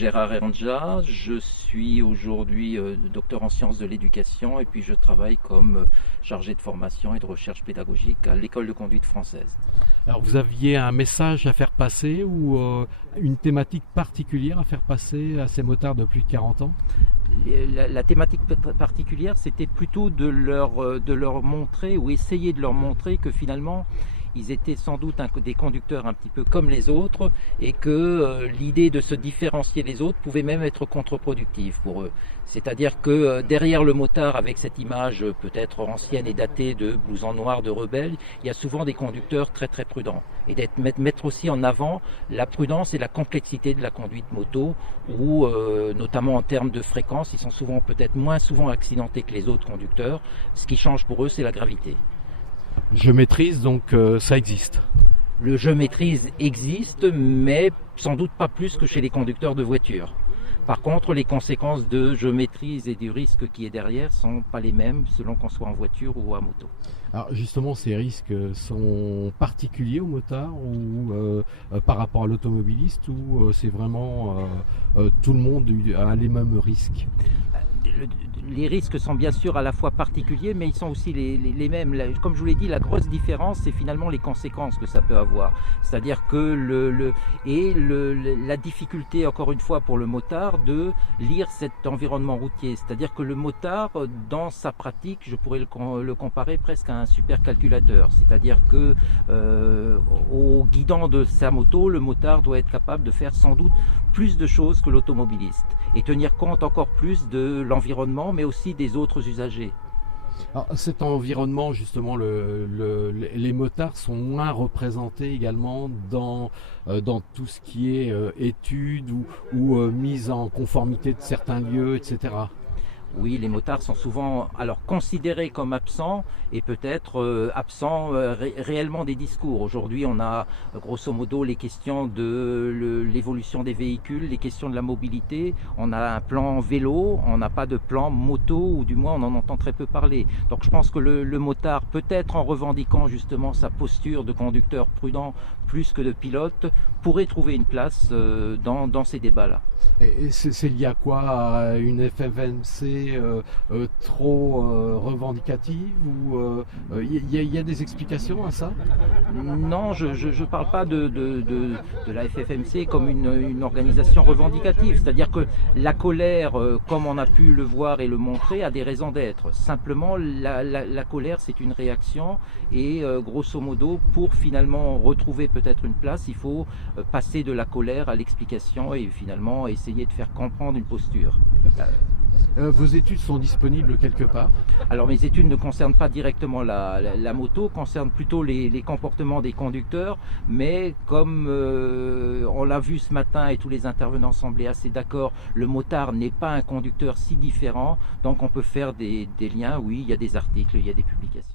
Gérard Ernja, je suis aujourd'hui docteur en sciences de l'éducation et puis je travaille comme chargé de formation et de recherche pédagogique à l'école de conduite française. Alors vous aviez un message à faire passer ou une thématique particulière à faire passer à ces motards de plus de 40 ans? La thématique particulière, c'était plutôt de leur montrer ou essayer de leur montrer que finalement, ils étaient sans doute des conducteurs un petit peu comme les autres et que l'idée de se différencier des autres pouvait même être contre-productive pour eux. C'est-à-dire que derrière le motard, avec cette image peut-être ancienne et datée de blousons noirs, de rebelles, il y a souvent des conducteurs très très prudents. Et mettre aussi en avant la prudence et la complexité de la conduite moto, où notamment en termes de fréquence, ils sont souvent peut-être moins souvent accidentés que les autres conducteurs. Ce qui change pour eux, c'est la gravité. Je maîtrise, donc ça existe. Le je maîtrise existe, mais sans doute pas plus que chez les conducteurs de voitures. Par contre, les conséquences de je maîtrise et du risque qui est derrière sont pas les mêmes selon qu'on soit en voiture ou à moto. Alors justement, ces risques sont particuliers aux motards ou par rapport à l'automobiliste ou c'est vraiment tout le monde a les mêmes risques? Les risques sont bien sûr à la fois particuliers, mais ils sont aussi les mêmes. Comme je vous l'ai dit, la grosse différence, c'est finalement les conséquences que ça peut avoir. C'est-à-dire que la difficulté, encore une fois, pour le motard, de lire cet environnement routier. C'est-à-dire que le motard, dans sa pratique, je pourrais le comparer presque à un supercalculateur. C'est-à-dire que au guidant de sa moto, le motard doit être capable de faire sans doute plus de choses que l'automobiliste et tenir compte encore plus de l'environnement, mais aussi des autres usagers. Alors, cet environnement, justement, les motards sont moins représentés également dans tout ce qui est études ou mise en conformité de certains lieux, etc. Oui, les motards sont souvent alors considérés comme absents et peut-être absents réellement des discours. Aujourd'hui, on a grosso modo les questions de l'évolution des véhicules, les questions de la mobilité. On a un plan vélo, on n'a pas de plan moto, ou du moins on en entend très peu parler. Donc je pense que le motard, peut-être en revendiquant justement sa posture de conducteur prudent plus que de pilote, pourrait trouver une place dans ces débats-là. Et c'est lié à quoi? À une FFMC trop revendicative ou il y a des explications à ça? Non, je ne parle pas de la FFMC comme une organisation revendicative. C'est-à-dire que la colère, comme on a pu le voir et le montrer, a des raisons d'être. Simplement, la colère, c'est une réaction et grosso modo, pour finalement retrouver peut-être une place, il faut passer de la colère à l'explication et finalement essayer de faire comprendre une posture. Vos études sont disponibles quelque part? Alors mes études ne concernent pas directement la moto, concernent plutôt les comportements des conducteurs, mais comme on l'a vu ce matin et tous les intervenants semblaient assez d'accord, le motard n'est pas un conducteur si différent, donc on peut faire des liens, oui, il y a des articles, il y a des publications.